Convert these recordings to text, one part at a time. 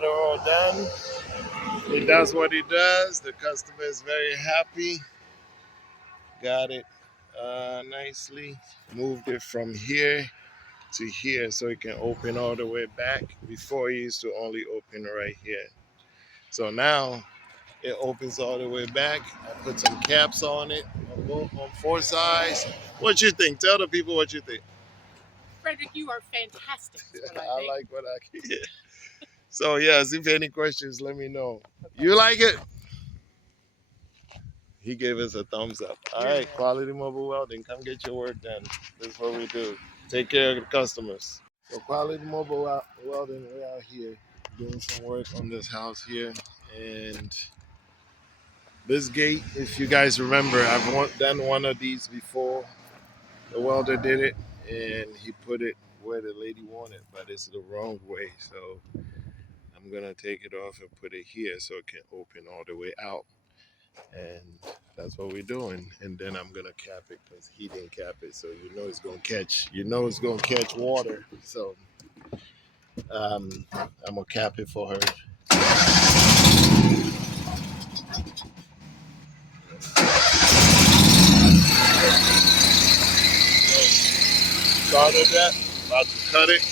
got it all done. It does what it does. The customer is very happy. Got it nicely. Moved it from here to here so it can open all the way back. Before it used to only open right here. So now it opens all the way back. I put some caps on it on four sides. What you think? Tell the people what you think. Frederick, you are fantastic. I like what I hear. So yes, if any questions, let me know. You like it? He gave us a thumbs up. All right, Quality Mobile Welding, come get your work done. This is what we do. Take care of the customers. So Quality Mobile Welding, we're out here doing some work on this house here. And this gate, if you guys remember, I've done one of these before. The welder did it, and he put it where the lady wanted, but it's the wrong way. So I'm gonna take it off and put it here so it can open all the way out. And that's what we're doing. And then I'm gonna cap it because he didn't cap it, so it's gonna catch. It's gonna catch water. So I'm gonna cap it for her. Started that. About to cut it.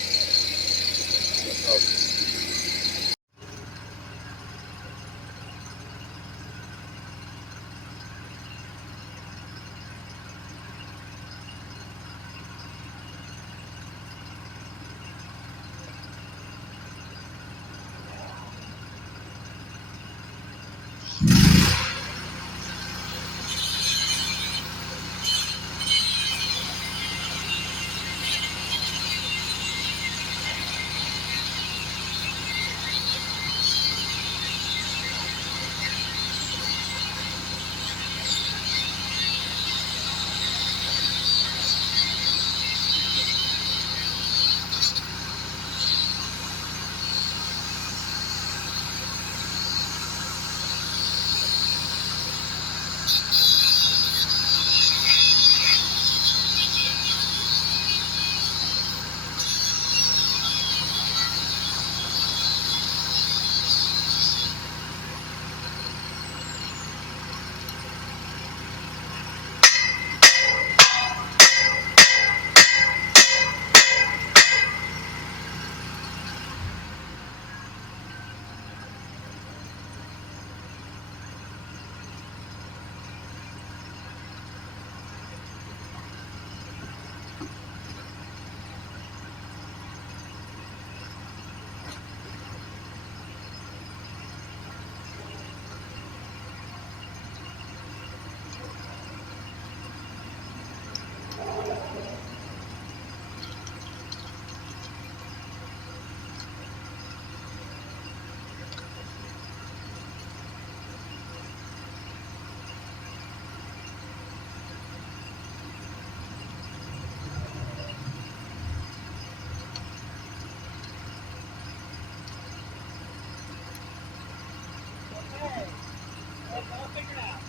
So, I'll figure it out.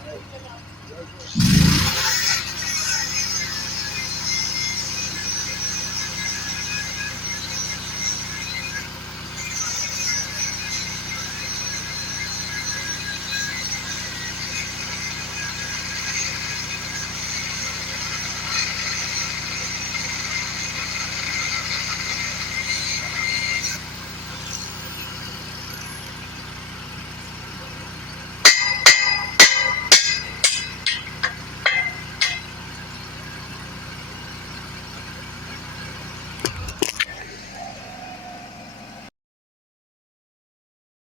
All right.